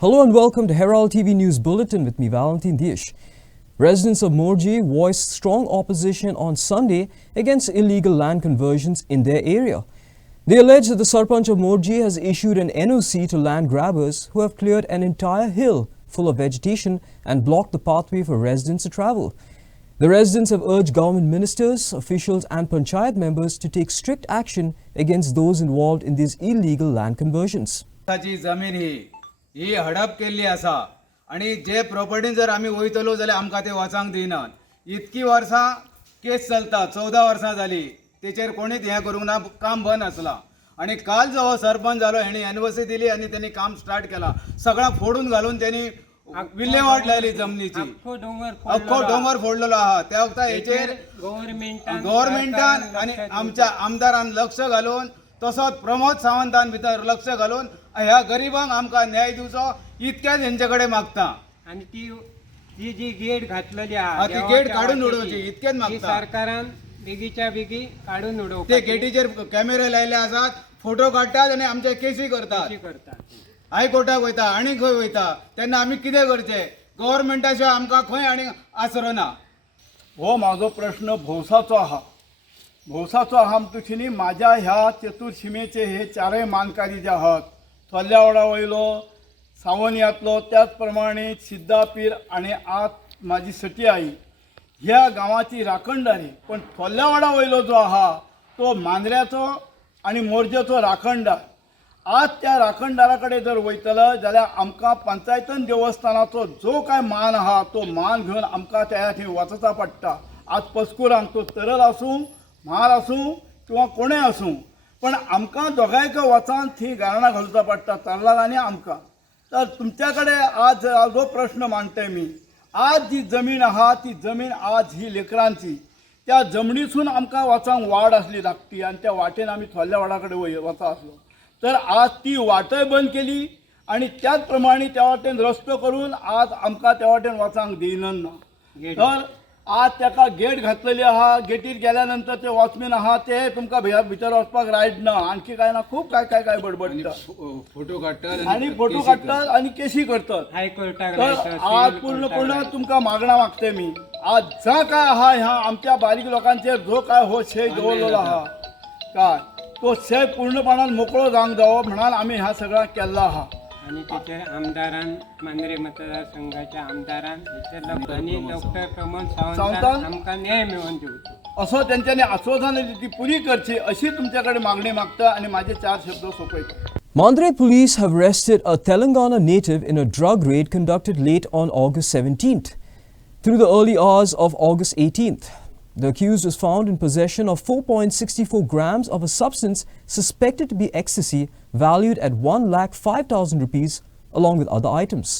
Hello and welcome to Herald TV News Bulletin with me, Valentin Dish. Residents of Morji voiced strong opposition on Sunday against illegal land conversions in their area. They allege that the Sarpanch of Morji has issued an NOC to land grabbers who have cleared an entire hill full of vegetation and blocked the pathway for residents to travel. The residents have urged government ministers, officials and panchayat members to take strict action against those involved in these illegal land conversions. ही हडप केल्ली आसा आणि जे property जर आम्ही वयतलो जाल्यार आमकां ते वचांक दिनात. इतकी वर्सां केस चलता, 14 वर्सां जाली, तेचेर कोणीच हें करूंक ना, काम बंद आसला. आणि काल जो सरपंच जालो हेणी एनओसी दिली आणि त्यांनी काम स्टार्ट केला. सगळा फोडून घालून त्यांनी विल्हेवाट लायली जमनीची. अख्खो डोंगर फोडलेलो आहा. त्या वक्ता हेचेर गव्हर्नमेंटान आणि आमच्या आमदारान लक्ष घालून, तसोच प्रमोद सावंतान भितर लक्ष घालून ह्या गरिबांक आमकां न्याय दिवचो इतक्याच हेंच्याकडे मागता. आणि ती जी गेट घातलेली ती गेट काढून उडोवची इतकेच मागता. सरकारान बेगीच्या बेगी काढून उडोवप. ते गेटीचेर कॅमेरे लायले आसात, फोटो काडटात आणि आमचे केसी करतात. हायकोर्टाक वयता आनी खंय वयता. तेन्ना आमी कितें करचें? गव्हर्नमेंटा शिवाय आमकां खंय आनी आसरो ना. हो माझो प्रश्न भौसाचो आहा. भौसाचो आहा म्हणटकीर माझ्या ह्या चतुर्शिमेचे हे चारय मानकारी जे आहात, थोल्ल्यावाडा वयलो, सावनियातलो, त्याच प्रमाणे सिद्धापीर आणि आत माझी सटी आई ह्या गावाची राखणदारी. पण थोल्ल्यावाडा वयलो जो आहा तो मांद्र्याचो आणि मोरजेचो राखणदार. आज त्या राखणदाराकडे जर वयतलो जाल्यार आमकां पंचायतन देवस्थानाचो जो काय मान आहा तो मान घेवन आमकां त्या थंय वचचा पडटा. आज पस्कुरांक तो तरल आसूं, म्हार आसूं किंवा कोणें आसूं, पण आमकां दोगांयक वचान थंय गाराणा घालचा पडटा, तरलार आनी आमकां. तर तुमच्याकडे आज जो प्रश्न मांडटय मी, आज जी जमीन आहा ती जमीन आज ही लेकरांची. त्या जमनीसून आमकां वचांक वाट आसली धाकटी आणि त्या वाटेन आमी थोल्ल्या वाडा कडेन वचा आसलो. तर आज ती वाटय बंद केली आणि त्याच प्रमाणे त्या वाटेन रस्तो करून आज आमकां त्या वाटेन वचांक दिनन ना. तर आज त्याका गेट घातलेली आहा. गेटीर गेल्यानंतर ते वॉचमॅन आहा ते तुमकां भितर वचपाक रायट ना, आणखी काय ना, खूप काय बडबडटा. फोटो काडटात आणि फोटो काडटात आणि केसी करतात. तर आज पूर्ण तुमकां मागणा मागते मी. आज जा काय आहा ह्या आमच्या बारीक लोकांचेर जो काय हो शेय दवरलेलो आहा काय तो शेय पूर्णपणान मोकळो जावंक जावो म्हणून आमी ह्या सगळा केल्लो आहा. आणि त्याच्या आमदारान, मांद्रे मतदारसंघाच्या आमदारान आणि डॉक्टर प्रमोद सावंतान आमकां न्याय मिळवून दिवचो असो त्यांच्यानी आश्वासन दिली, ती पुरी करची अशी तुमच्याकडे मागणी मागता आणि माझे 4 शब्द सोपयता. Mandre police have arrested a Telangana native in a drug raid conducted late on August 17th. Through the early hours of August 18th, the accused was found in possession of 4.64 grams of a substance suspected to be ecstasy valued at 1,05,000 rupees along with other items.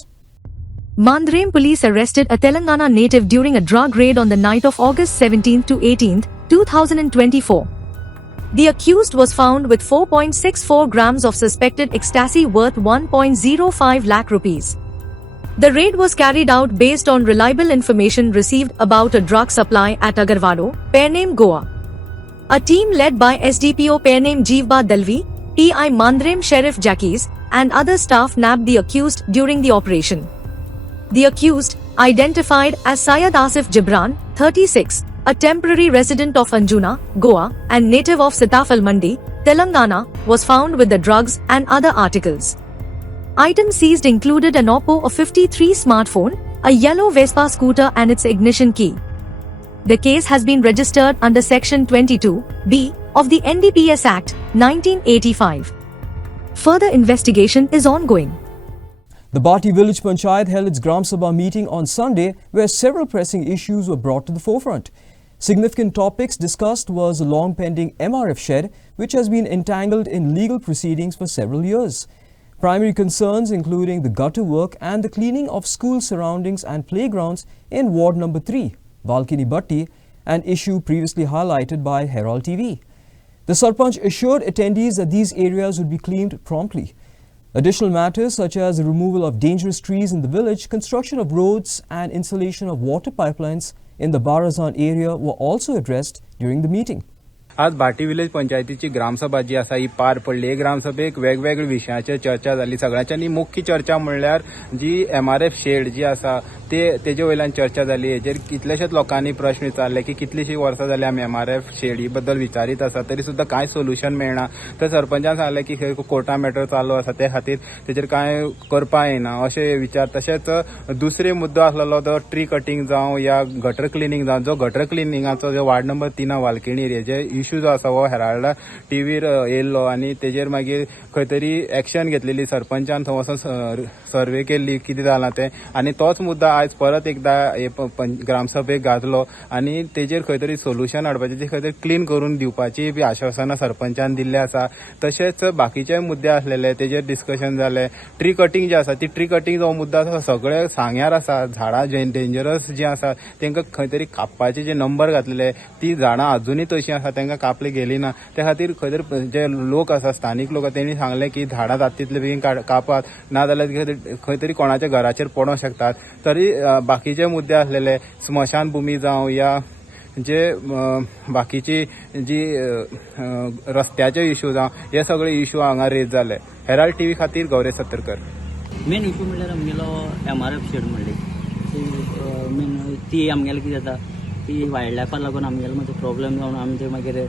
Mandrem police arrested a Telangana native during a drug raid on the night of August 17th to 18th, 2024. The accused was found with 4.64 grams of suspected ecstasy worth 1.05 lakh rupees. The raid was carried out based on reliable information received about a drug supply at Agarwado, Pairname, Goa. A team led by SDPO Pairname Jeevba Dalvi, TI Mandrem Sheriff Jackies, and other staff nabbed the accused during the operation. The accused, identified as Syed Asif Jibran, 36, a temporary resident of Anjuna, Goa, and native of Sitafal Mandi, Telangana, was found with the drugs and other articles. Items seized included an Oppo A53 smartphone, a yellow Vespa scooter and its ignition key. The case has been registered under Section 22(b) of the NDPS Act, 1985. Further investigation is ongoing. The Bati Village Panchayat held its Gram Sabha meeting on Sunday where several pressing issues were brought to the forefront. Significant topics discussed was the long-pending MRF shed, which has been entangled in legal proceedings for several years. Primary concerns including the gutter work and the cleaning of school surroundings and playgrounds in Ward Number 3, Valkini Batti, an issue previously highlighted by Herald TV. The Sarpanch assured attendees that these areas would be cleaned promptly. Additional matters such as the removal of dangerous trees in the village, construction of roads and installation of water pipelines in the Barazan area were also addressed during the meeting. आज Bhati village पंचायतीची ग्रामसभा जी आसा ही पार पडली. हे ग्रामसभेक वेगवेगळ्या विशयाचेर चर्चा जाली. सगळ्यांच्यानी मुख्य चर्चा म्हणल्यार जी MRF शेड जी आसा तेजे वयल्यान चर्चा जाली. हेजेर कितलेशेच लोकांनी प्रश्न विचारले की कितलीशीं वर्सां जाली आमी MRF शेड ही बद्दल विचारीत आसा, तरी सुद्दां कांय सोल्युशन मेळना. तर सरपंचान सांगलें की कोर्टा मॅटर चालू आसा, ते खातीर तेजेर कांय करपा येना अशे विचार. तशेंच दुसरे मुद्दो आसलेलो तो ट्री कटींग जावं या गटर क्लिनींग जावं. जो गटर क्लिनिंगाचो जो वार्ड नंबर 3 वालकेणी एरियाचे इश्यू जो आसा हो हेराल्डा टीव्हीर येयल्लो आनी तेजेर मागीर खंय तरी एक्शन घेतलेली. सरपंचान थंय वचून सर्वे केल्ली कितें जालां तें, आनी तोच मुद्दा आयज परत एकदा ग्रामसभेक घातलो आनी तेजेर खंय तरी सोल्युशन हाडपाचें, खंय तरी क्लीन करून दिवपाची बी आश्वासनां सरपंचान दिल्लें आसा. तशेंच बाकीचे मुद्दे आसलेले तेजेर डिस्कशन जालें. ट्री कटींग जे आसा ती ट्री कटींग जो मुद्दो आसा सगळे सांग्यार आसा. झाडां जे डेंजरस जी आसा तांकां खंय तरी कापपाचे जे नंबर घातलेले ती झाडां अजुनूय तशीं आसा, तांकां कापली गेली ना. त्या खातीर खंय तरी जे लोक आसा स्थानीक लोक तेणी सांगलें की झाडां जाता तितले बेगीन कापात, नाजाल्यार खंय तरी कोणाच्या घराचेर पडों शकतात. तरी बाकीचे मुद्दे आसलेले स्मशान भुमी जावं या जे बाकीची जी रस्त्याचे इश्यू जावं हे सगळे इश्यू हांगा रेज जाले. हेराल्ड टीव्ही खातीर गौरेश सत्तरकर. मेन इशू म्हणल्यार आमगेलो MRF शेड म्हणली मेन ती आमगेली कितें जाता ती वायल्ड लायफा लागून आमगेलो मातसो प्रॉब्लेम जावन आमी ते मागीर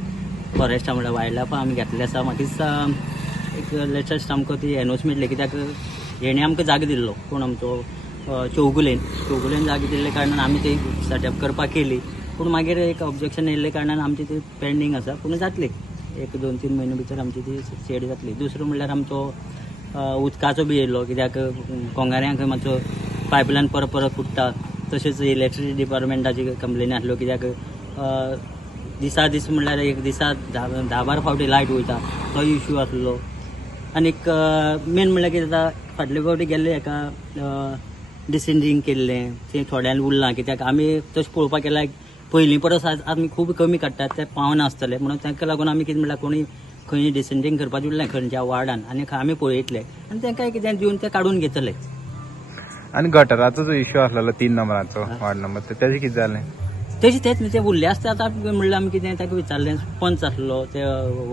फॉरेस्टा म्हणल्यार वायल्ड लायफा आमी घेतले आसा. म्हाका दिसता एक लेटस्ट आमकां ती एनओसी मेळटली, कित्याक हेणे आमकां जागो दिल्लो कोण आमचो चौगुलेन जागो दिल्ले कारणान आमी ती सेटअप करपाक केली. पूण मागीर एक ऑब्जेक्शन येयल्ले कारणान आमची ती पेंडींग आसा, पूण जातली 1-2-3 म्हयने भितर आमची ती शेड जातली. दुसरो म्हणल्यार आमचो उदकाचो बी येयल्लो, कित्याक कोंगाऱ्यांक मातसो पायपलायन परत फुट्टा. तशेंच इलेक्ट्रिसिटी डिपार्टमेंटाची कंप्लेनी आसल्यो, कित्याक दिसा दीस म्हणल्यार एक दिसा 10-12 फावटी लायट वयता, तो इश्यू आसलो. आनीक मेन म्हणल्यार कितें जाता फाटले फावटी गेल्ले हेका डिसेंडिंग केल्लें तें थोड्यांक उरलां, कित्याक आमी तशें पळोवपाक गेल्यार पयलीं परस आमी खूब कमी काडटात, ते पावना आसतले म्हणून तांकां लागून आमी कितें म्हणल्यार कोणी खंय डिसेंडिंग करपाचें उरलें खंयच्या वार्डान आनी आमी पळयतले आनी तांकां कितें दिवन ते काडून घेतले. आनी गटराचो जो इश्यू आसलेलो 3 नंबराचो वार्ड नंबर तेजें कितें जालें? तेच ते उरले आसता. आतां म्हणल्यार आमी कितें ताका विचारलें, पंच आसलो ते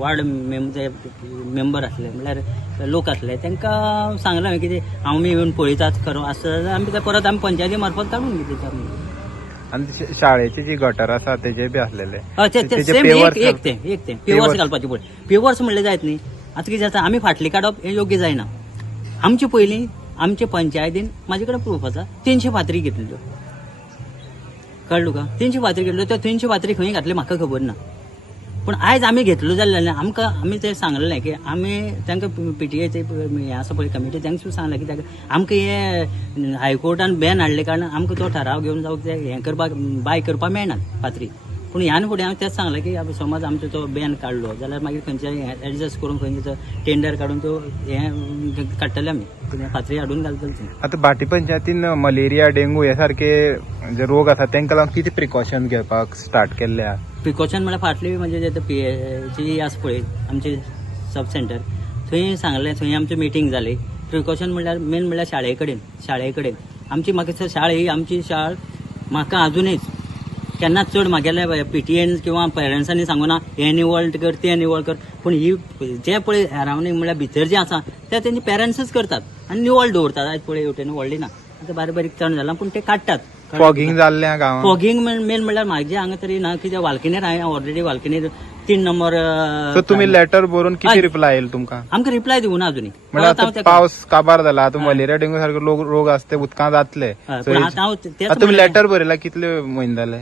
वार्ड मेंबर आसले म्हणल्यार लोक आसले, तांकां सांगलें हांवें कितें आमी येवन पळयतात खरो आसता जाल्यार आमी ते परत आमी पंचायती मार्फत काडून घेतले. आनी शाळेची जी गटर आसा तेजे बी आसलेले एक पेवर्स घालपाचे पळय. पेवर्स म्हणले जायत न्ही. आतां कितें जाता आमी फाटली काडप हें योग्य जायना. आमचे पयलीं आमचे पंचायतीन म्हाजे कडेन प्रूफ आसा 300 फातरी घेतल्यो, कळ्ळें तुका? 300 फातरी घेतल्यो. त्यो 300 फातरी खंय घातल्यो म्हाका खबर ना, पूण आयज आमी घेतलो जाल्यार आमी ते सांगलें की आमी तांकां PTA हें आसा पळय कमिटी तांकां सांगलें कित्याक आमकां हे हायकोर्टान बॅन हाडले कारणान आमकां तो थाराव घेवन जावं ते हें करपाक बाय करपाक मेळना फातरी. पूण ह्यान फुडें हांवें तेंच सांगलें की समज आमचो तो बॅन काडलो जाल्यार मागीर खंयच्याय एडजस्ट करून खंयचो टेंडर काडून तो हें काडटले आमी फातरी हाडून घालतले. आतां भाटी पंचायतीन मलेरिया डेंगू हे सारखे जे रोग आसा तांकां लागून कितें प्रिकॉशन घेवपाक स्टार्ट केल्ले आहा? प्रिकॉशन म्हळ्यार फाटली म्हणजे जे जी आसा पळय आमचे सब सेंटर थंय सांगलें, थंय आमची मिटींग जाली. प्रिकॉशन म्हणल्यार मेन म्हणल्यार शाळे कडेन आमची म्हाका शाळा ही आमची शाळा म्हाका अजुनूय केन्ना चड म्हागेल्या PTAन किंवा पेरंट्सांनी सांगूना हें निवळ कर तें निवळ कर, पूण ही जे पळय अरावंडींग म्हणल्यार भितर जें आसा तें तेंची पेरंट्सच करतात आनी निवळ दवरतात. आयज पळय हेवटेन व्हडली ना, आतां बारीक चण जालां पूण ते काडटात. फॉगिंग जाल्लें गांवांत? फॉगिंग मेन म्हणल्यार म्हाजे हांगा तरी ना, कित्याक वालकिनेर हांवें ऑलरेडी वालकिनेर 3 नंबर तुमी लेटर बरोवन किती रिप्लाय येयलो तुमकां? आमकां रिप्लाय दिवना अजुनी. म्हणजे पावस काबार जाला, आतां मलेरिया डेंगू सारखे रोग आसता ते उदकां जातले. तुमी लेटर बरयला कितले म्हयने जाले?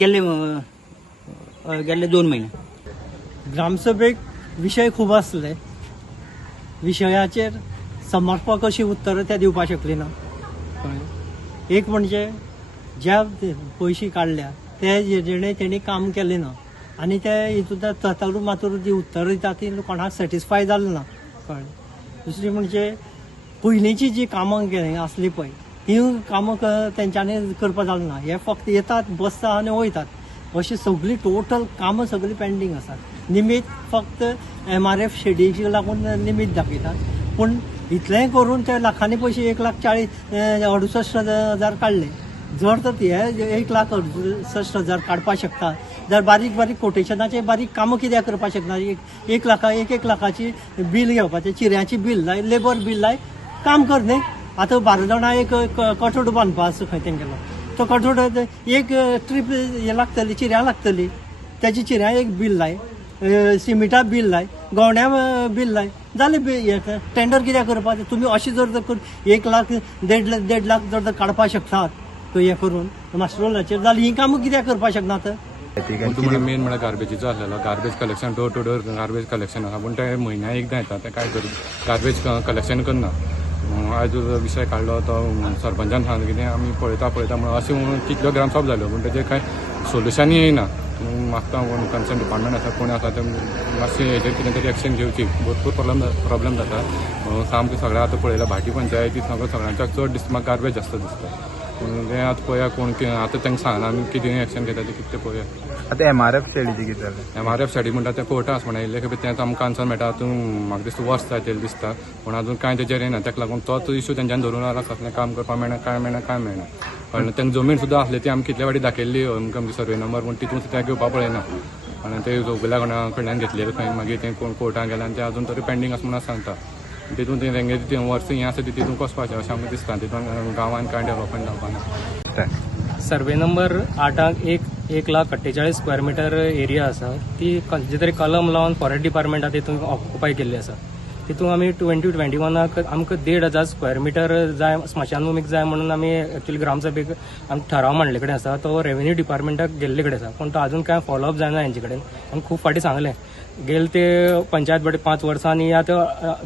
गेल्ले 2 म्हयने. ग्रामसभेक विशय खूब आसले, विशयाचेर समर्पक अशी उत्तरां ते दिवपाक शकली ना. एक म्हणजे ज्या पयशे काडल्या ते जेणे तेणी काम केलें ना आनी ते हितून तातूंत मात्र जी उत्तरां दिता ती कोणाक सॅटिस्फाय जालें ना. कळ्ळें? दुसरी म्हणजे पयलींची जी कामां आसली पळय ही कामां तेंच्यांनी करपा जालें ना. हे फक्त येतात बसतात आनी वयतात, अशी सगळी टोटल कामां सगळी पेंडींग आसात. निमित फक्त MRF शेडीची लागून निमित दाखयतात, पूण इतलेंय करून ते लाखांनी पयशे 1,40,68,000 काडले जर तर हे 1,68,000 काडपाक शकता जाल्यार बारीक बारीक कोटेशनाचे बारीक कामां कित्याक करपाक शकना. 1 लाखाची बील घेवपाचें, चिऱ्याची बील जाय, लेबर बील जाय, काम कर न्ही. आतां 12 जाणां एक कठोड बांदपा आसा खंय तेंगेलो, तो कठोड एक ट्रीप हे लागतली, चिऱ्यां लागतली, त्याची चिऱ्यां एक बील लाय, सिमिटा बील लाय, गवण्या बील लाय, जालें. टेंडर कित्याक करपाचें. तुमी अशें जर करून 1 लाख 1.5 लाख जर काडपाक शकतात तो हे करून मास्टर रोलाचेर जाल्यार ही कामां कित्याक करपाक शकनात. तुम्हाला मेन म्हळ्यार गार्बेजीचो आसलेलो. Garbage collection door to door garbage collection आसा, पूण ते म्हयन्याक एकदां येता. ते काय गार्बेज कलेक्शन करना. आयज विशय काडलो तो सरपंचान सांगलें कितें आमी पळयता म्हणून अशें म्हणून कितलो ग्रामसभा जाल्यो, पूण तेजें कांय सोल्युशनूय येयना. म्हाका कन्सर्न डिपार्टमेंट आसा, कोण आसा ते मातशें हेजेर कितें तरी एक्शन घेवची. भरपूर प्रॉब्लेम जाता. सामकें सगळें आतां पळयलां भाटी पंचायती सगळ्यांच्याक चड दिसता म्हाका गार्बेज जास्त दिसता. तें आतां पळया कोण आतां तांकां सांगना आमी कितें एक्शन घेता तें कितें पळया. आतां MRF शेडीची कितें जालें? MRF शेडी म्हणटा तें कोर्टा आसा म्हणा येयल्ले खेपे तेंच आमकां आन्सर मेळटा. हातून म्हाका दिसता वर्स जायत दिसता, पूण अजून कांय तेजेर येना. ताका लागून तोच इश्यू तेंच्यान धरून रावला. कसलें काम करपाक मेळना, कांय मेळना. कळ्ळें. तांकां जमीन सुद्दां आसली ती आमी कितले फाटी दाखयल्ली आमकां सर्वे नंबर, पूण तितून तें घेवपाक पळयना. आनी ते जोगल्या कोणा कडल्यान घेतलेले खंय मागीर तें कोण कोर्टाक गेलें आनी तें अजून तरी पेंडींग आसा म्हणून सांगता. तितून तेंगे वर्स हें आसा तितून कसपाचें अशें आमकां दिसता. तितून गांवांत कांय डेव्हलपमेंट जावपाना. Survey number 8 1,48,000 square metre area आसा, ती खंयचे तरी कलम लावन फॉरेस्ट डिपार्टमेंटा तितून ऑक्युपाय केल्ली आसा. तितून आमी 2021 आमकां 1,500 स्क्वेअर मिटर जाय स्मशान भूमीक जाय म्हणून आमी एक्चुअली ग्रामसभेक आमी ठराव मांडले कडेन आसा. तो रेव्हेन्यू डिपार्टमेंटाक गेल्ले कडेन आसा, पूण तो अजून कांय फॉलोअप जायना हेंचे कडेन. आनी खूब फाटी सांगलें गेल ते पंचायत बडे 5 वर्सां आनी आतां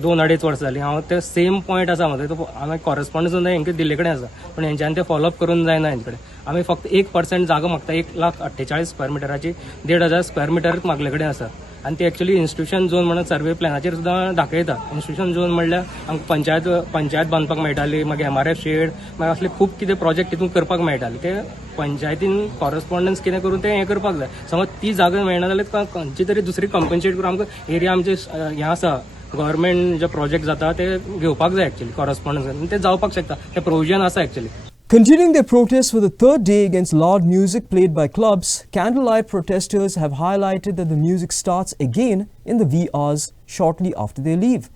2-2.5 वर्सां जालीं. हांव ते सेम पॉयंट आसा म्हाका, तो हांवें कॉरेस्पॉन्डन्स सुद्दां हेंकां दिल्ले कडेन आसा, पूण हेंच्यांनी ते फॉलोअप करून जायना हेंचे कडेन. आमी फक्त 1% जागो मागता. 1,48,000 स्क्वेअर मिटराची 1,500 स्क्वेअर मिटर मागले कडेन आसा. आनी ती एक्चुअली इन्स्टिट्यूशन झोन म्हणून सर्वे प्लॅनाचेर सुद्दां दाखयता. इन्स्टिट्यूशन झोन म्हणल्यार आमकां पंचायत बांदपाक मेळटाली, मागीर MRF शेड, मागीर असले खूब कितें प्रोजेक्ट तितून करपाक मेळटाले. ते पंचायतीन कॉरेस्पॉन्डन्स कितें करून ते हें करपाक जाय. समज ती जागा मेळना जाल्यार खंयची तरी दुसरी कॉम्पन्सेट करून आमकां एरिया आमचे हें आसा गव्हर्मेंट जे प्रोजेक्ट जाता ते घेवपाक जाय एक्चुअली कॉरेस्पॉन्डन्स. ते जावपाक शकता, ते प्रोविजन आसा actually. Continuing their protest for the third day against loud music played by clubs, candlelight protesters have highlighted that the music starts again in the wee hours shortly after they leave.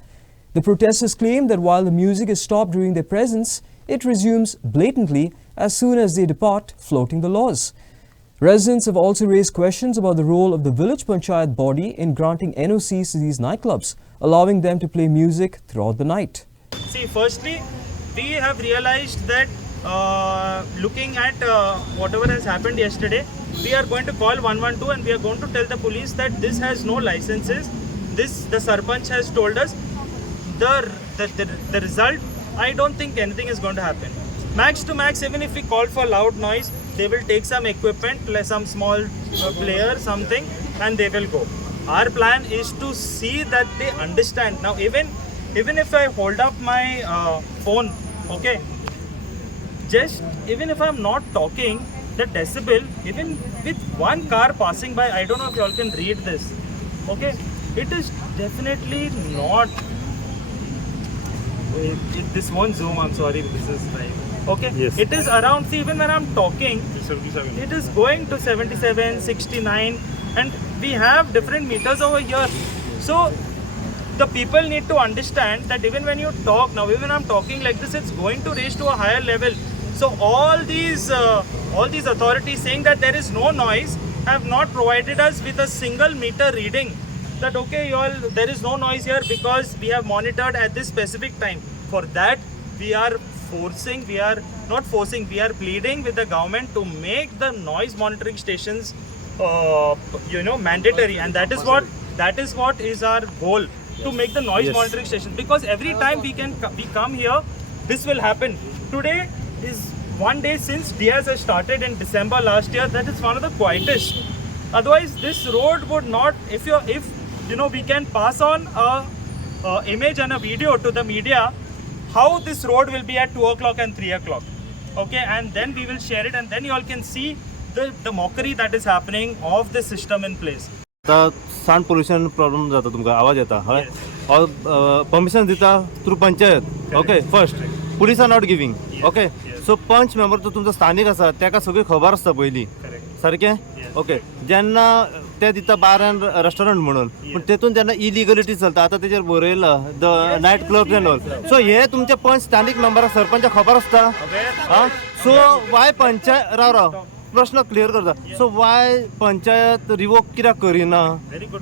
The protesters claim that while the music is stopped during their presence, it resumes blatantly as soon as they depart, floating the laws. Residents have also raised questions about the role of the village panchayat body in granting NOCs to these nightclubs, allowing them to play music throughout the night. See, firstly, we have realized that looking at whatever has happened yesterday, we are going to call 112 and we are going to tell the police that this has no licenses. The Sarpanch has told us. The result, I don't think anything is going to happen. Max to max, even if we call for loud noise, they will take some equipment, like some small player, something, and they will go. Our plan is to see that they understand. Now, even if I hold up my phone, okay, even if I'm not talking, the decibel, even with one car passing by, I don't know if you all can read this, okay, it is definitely not, this won't zoom, I'm sorry, this is live, okay, yes. It is around, see, even when I'm talking, 77. It is going to 77, 69, and we have different meters over here. So the people need to understand that even when you talk now, even when I'm talking like this, it's going to reach to a higher level. So all these authorities saying that there is no noise have not provided us with a single meter reading that okay, there is no noise here because we have monitored at this specific time. For that we are pleading with the government to make the noise monitoring stations mandatory, and that is what is our goal, to make the noise monitoring stations, because every time we come here, this will happen. Today is one day since Diaz has started in December last year, that is one of the quietest. Otherwise this road would not, if we can pass on a image and a video to the media how this road will be at 2 o'clock and 3 o'clock, okay, and then we will share it, and then you all can see the mockery that is happening of the system in place. Sound pollution problem जाता, तुमकां आवाज येता हय, permission दिता through panchayat, okay, first police are not giving, okay so panch member जो तुमचो स्थानिक आसा ताका सगळी खबर आसता पयलीं सारकें ओके जेन्ना ते दिता बार एंड रेस्टॉरंट म्हणून पूण तेतून जेन्ना इलिगलिटी चलता आतां तेजेर बरयला the night club and all so हे तुमचे पंच स्थानिक मेंबराक सरपंचाक खबर आसता आं सो वाय पंचायत राव प्रश्न क्लियर करता सो वाय पंचायत रिवोक कित्याक करिना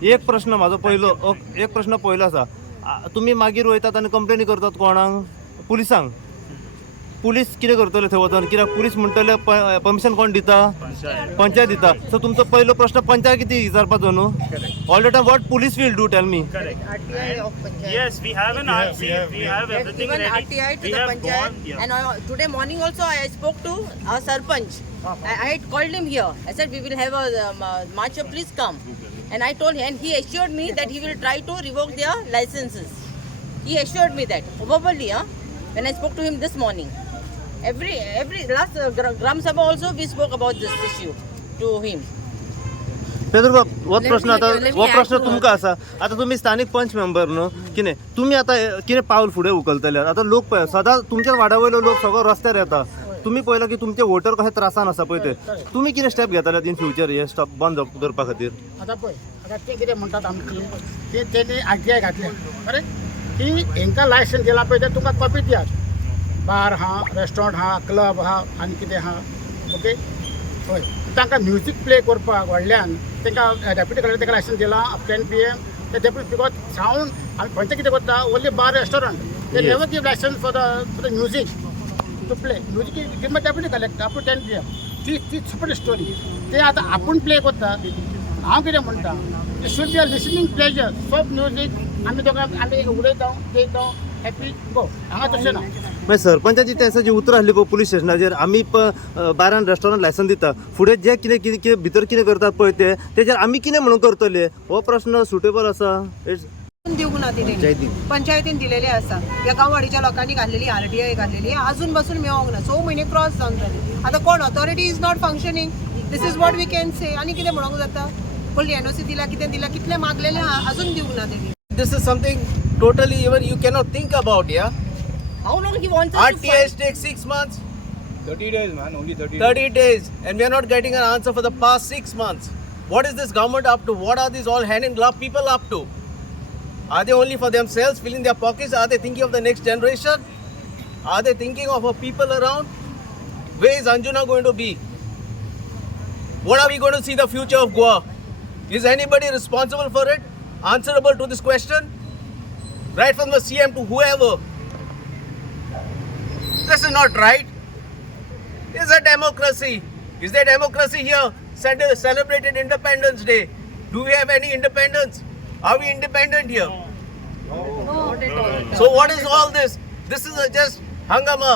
एक प्रश्न म्हाजो पयलो आसा तुमी मागीर वयतात आनी कंप्लेनी करतात कोणाक पुलिसांक पुलीस कितें करतले थंय वचून कित्याक पुलीस म्हणटले परमिशन कोण दिता पंचायत दिता सो तुमचो पयलो प्रश्न पंचायत कितें विचारपाचो न्हू all the time what police will do tell me Yes, we have an RTI. We have everything given ready. RTI to We the have panchayat, gone, yeah. and today morning also I spoke to our sarpanch. I had called him here. I said we will have a march. Please come. And I told him, and he assured me that he will try to revoke their licenses. He assured me that verbally, when I spoke to him this morning. Every last Gram Sabha also we spoke about this issue to him. पेदर हो प्रश्न आतां हो प्रश्न तुमकां आसा आतां तुमी स्थानीक पंच member न्हू कितें तुमी आतां कितें पावल फुडें उखलतले आतां लोक पळय सदां तुमच्या वाड्या वयलो लोक सगळो रस्त्यार येता तुमी पळयला की तुमचे वोटर कशे त्रासान आसा पळय ते तुमी कितें स्टेप घेतले इन फ्युचर हे स्टॉप बंद करपा खातीर आतां पळय आतां ते कितें म्हणटात आमची की तेणी RTI घातले बरें की हांकां लायसन्स दिला पळय ते तुमकां कॉपी दियात बार आहा रेस्टॉरंट आहा क्लब आहा आनी कितें आहा ओके हय तांकां म्युजीक प्ले करपाक व्हडल्यान तांकां डेप्युटी कलेक्टर ताका लायसन्स दिला 10 PM ते डेप्युटी बिकॉज सावंड आमी खंयचे कितें करता ओन्ली बार रेस्टॉरंट ते never give license for the music to play music give deputy collector up to 10 PM ती सुपर स्टोरी ते आतां आपूण प्ले करता हांव कितें म्हणटा it should be a listening pleasure soft music आमी दोगां आमी उलयता तेयता हॅपी गो हांगा तशें ना मागीर सरपंचाची तें जी उतरां आहली पळय पुलीस स्टेशनाचेर आमी बार एंड रेस्टॉरंट लायसन्स दिता फुडें जे कितें भितर कितें करतात पळय ते तेजेर आमी कितें म्हणून करतले हो प्रश्न सुटेबल आसा दिवंक ना दिलेली पंचायतीन दिलेले आसा ह्या गांववाडीच्या लोकांनी घातलेली RTI घातलेली अजून बसून मेळोंक ना 6 म्हयने क्रॉस जावन जाली आतां कोण authority is not functioning this is what we can say आनी कितें म्हणोंक जाता पयली NOC दिला कितें दिला कितले मागलेले अजून दिवंक ना तेणी This is something totally even you cannot think about, yeah? How long he wants us to RTIs take 6 months, 30 days man only 30 days, and we are not getting an answer for the past 6 months. What is this government up to? What are these all hand in glove people up to? Are they only for themselves, filling their pockets? Are they thinking of the next generation? Are they thinking of our people around? Where is Anjuna going to be? What are we going to see the future of Goa? Is anybody responsible for it? Answerable to this question? Right from the CM to whoever. This is not right. Is a democracy. Is there democracy here? Celebrated Independence Day. Do we have any independence? Are we independent here? So what is all this? This is just hangama.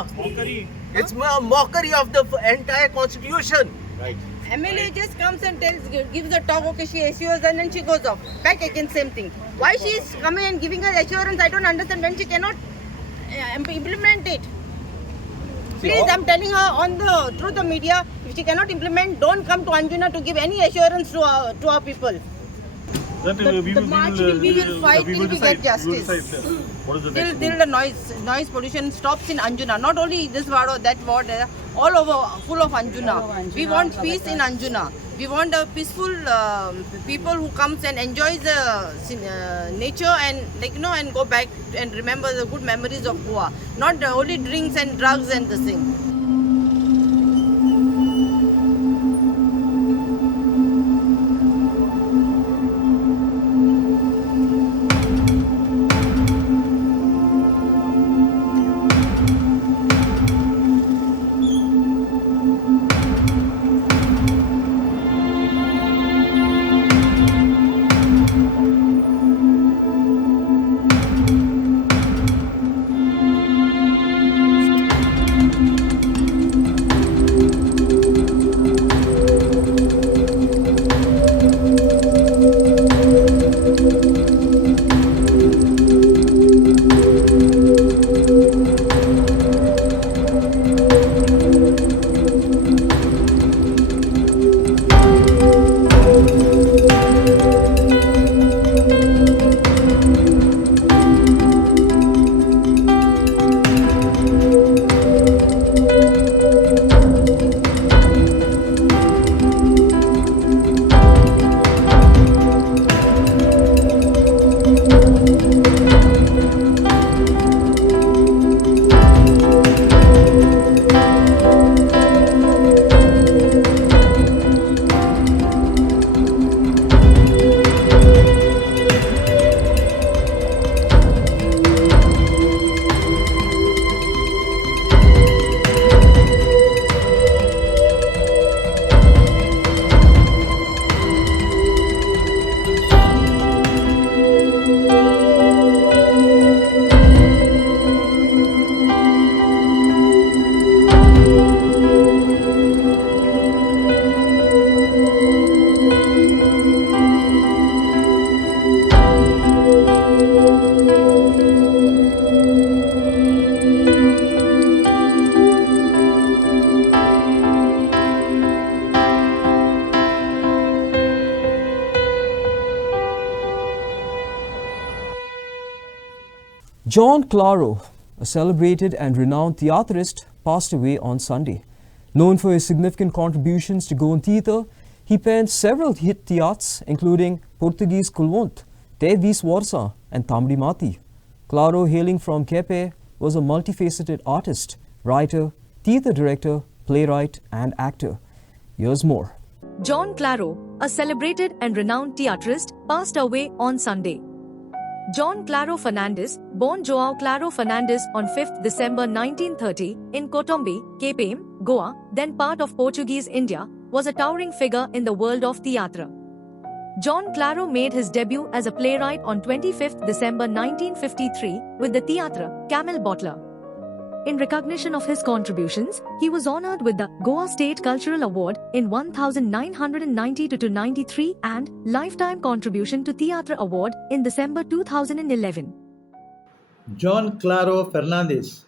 It's a mockery of the entire constitution. right MLA just comes and gives a talk, okay, she assures and then she goes off. Back again, same thing. Why she is coming and giving her assurance, I don't understand when she cannot implement it. Please, I'm telling her through the media, if she cannot implement, don't come to Anjuna to give any assurance to our people. The march we will fight till we get justice. Till the noise pollution stops in Anjuna. Not only this ward or that ward, all over, full of Anjuna. We want peace in Anjuna. We want a peaceful people who comes and enjoys the nature and and go back and remember the good memories of Goa. Not only drinks and drugs and this thing. John Claro, a celebrated and renowned theatrist, passed away on Sunday. Known for his significant contributions to Goan theatre, he penned several hit theatres including Portuguese Kulwont, Te Vis Warsa and Tamri Mati. Claro, hailing from Kepe, was a multifaceted artist, writer, theatre director, playwright and actor. Here's more. John Claro, a celebrated and renowned theatrist, passed away on Sunday. John Claro Fernandes, born João Claro Fernandes on 5th December 1930 in Cotombe, Capem, Goa, then part of Portuguese India, was a towering figure in the world of theatre. John Claro made his debut as a playwright on 25th December 1953 with the theatre Camel Bottler. In recognition of his contributions, he was honored with the Goa State Cultural Award in 1992-93 and Lifetime Contribution to Theatre Award in December 2011. John Claro Fernandes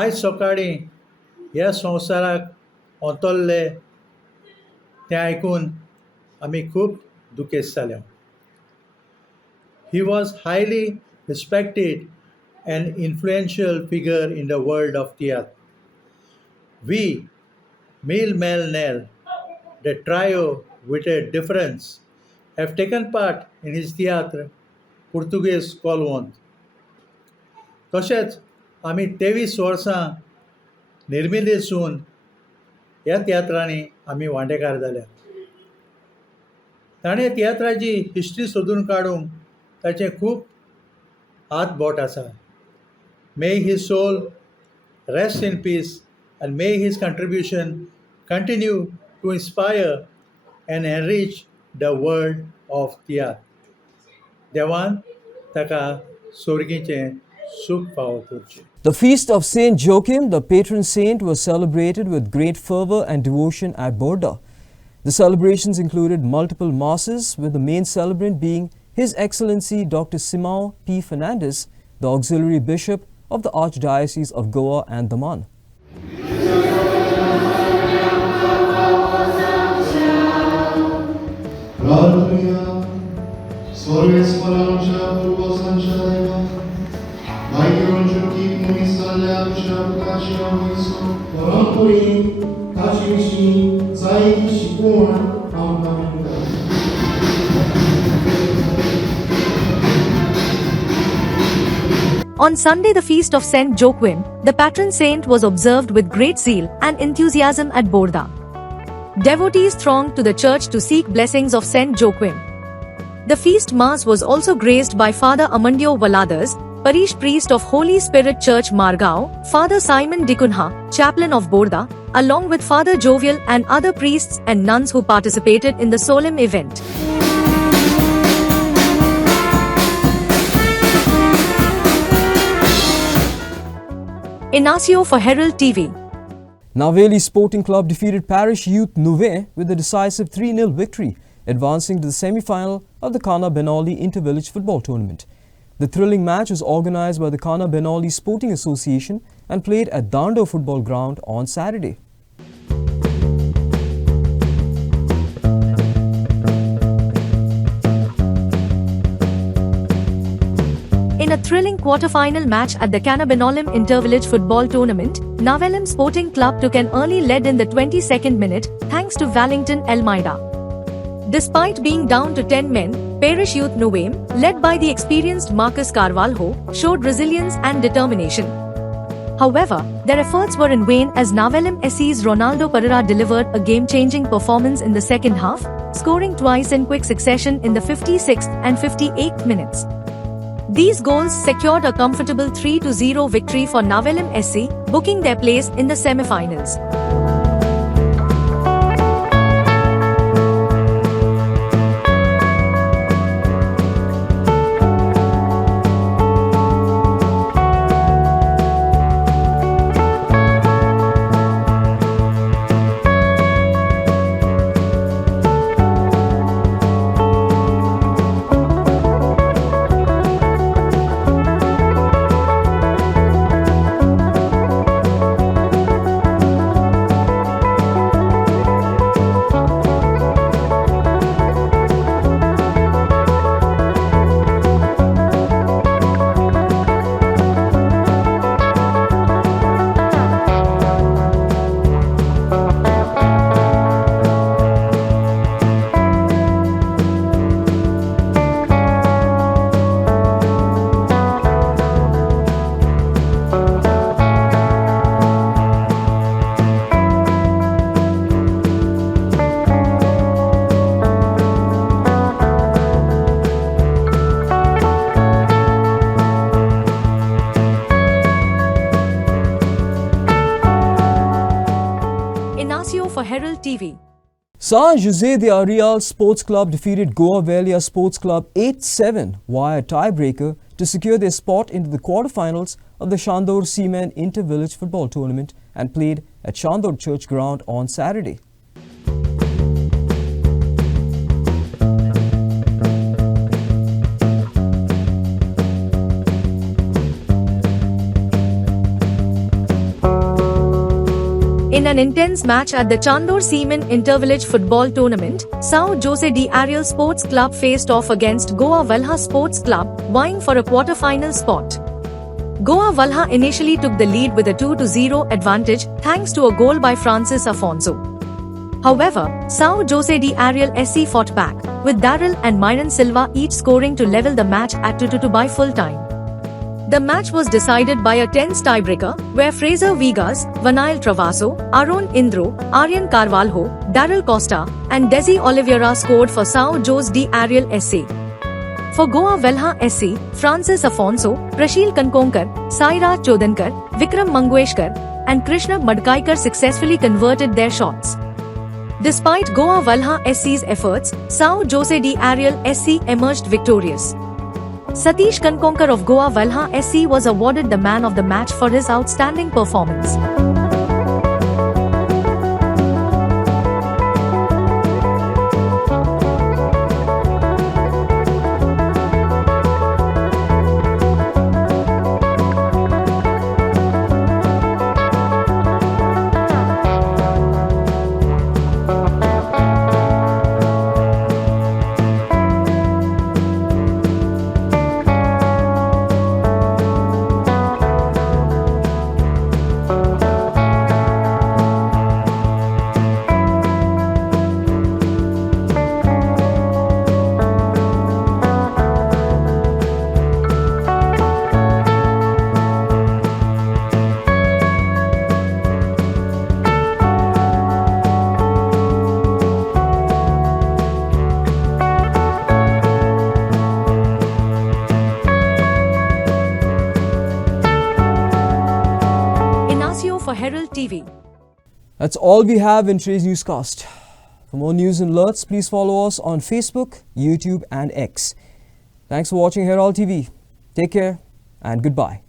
आयज सकाळीं ह्या संवसाराक ओंतल्ले तें आयकून आमी खूब दुखेस्त जाल्या. He was highly respected and influential figure in the world of theatre. We, Mil Mel Nel, the trio with a difference, have taken part in his theatre, Portuguese Kulwont. तशेंच आमी 23 वर्सां निर्मितीसून ह्या तियात्रांनी आमी वांटेकार जाल्या. ताणें तियात्राची हिस्ट्री सोदून काडूंक ताचें खूब हात बोट आसा. May his soul rest in peace and may his contribution continue to inspire and enrich the world of theatre. देवान ताका सुर्गीचें सुख फावो करचें. The feast of Saint Joachim, the patron saint, was celebrated with great fervor and devotion at Borda. The celebrations included multiple masses, with the main celebrant being His Excellency Dr. Simão P. Fernandes, the auxiliary bishop of the Archdiocese of Goa and Daman. On Sunday, the feast of Saint Joachim, the patron saint, was observed with great zeal and enthusiasm at Borda. Devotees thronged to the church to seek blessings of Saint Joachim. The feast mass was also graced by Father Amandio Valadas, parish priest of Holy Spirit Church Margao, Father Simon Dikunha, chaplain of Borda, along with Father Jovial and other priests and nuns who participated in the solemn event. Inacio for Herald TV. Naveli Sporting Club defeated Parish Youth Nouvé with a decisive 3-0 victory, advancing to the semi-final of the Kana Benali Inter-Village Football Tournament. The thrilling match was organized by the Kana Benali Sporting Association and played at Dando Football Ground on Saturday. In a thrilling quarter-final match at the Canabinolim Inter-Village Football Tournament, Navelim Sporting Club took an early lead in the 22nd minute, thanks to Wellington Elmaida. Despite being down to 10 men, Parish Youth Nouvé, led by the experienced Marcus Carvalho, showed resilience and determination. However, their efforts were in vain as Navelim SC's Ronaldo Pereira delivered a game-changing performance in the second half, scoring twice in quick succession in the 56th and 58th minutes. These goals secured a comfortable 3-0 victory for Navelim SC, booking their place in the semi-finals. for Herald TV. San Jose de Areal Sports Club defeated Goa Velha Sports Club 8-7 via tiebreaker to secure their spot into the quarterfinals of the Chandor Seamen Inter-Village Football Tournament and played at Chandor Church Ground on Saturday. In an intense match at the Chandor Seamen Inter-Village Football Tournament, Sao Jose de Areal Sports Club faced off against Goa Velha Sports Club, vying for a quarter-final spot. Goa Velha initially took the lead with a 2-0 advantage thanks to a goal by Francis Afonso. However, Sao Jose de Areal SC fought back, with Daryl and Myron Silva each scoring to level the match at 2-2 by full-time. The match was decided by a tense tiebreaker, where Fraser Vigas, Vanail Travaso, Aaron Indro, Aryan Carvalho, Daryl Costa, and Desi Oliveira scored for Sao Jose de Areal SC. For Goa Velha SC, Francis Afonso, Prashil Kankonkar, Sairaj Chodankar, Vikram Mangueshkar, and Krishna Madkaikar successfully converted their shots. Despite Goa Velha SC's efforts, Sao Jose de Areal SC emerged victorious. Satish Kankonkar of Goa Velha SC was awarded the man of the match for his outstanding performance. For Herald TV. That's all we have in today's newscast. For more news and alerts, please follow us on Facebook, YouTube and X. Thanks for watching Herald TV. Take care and goodbye.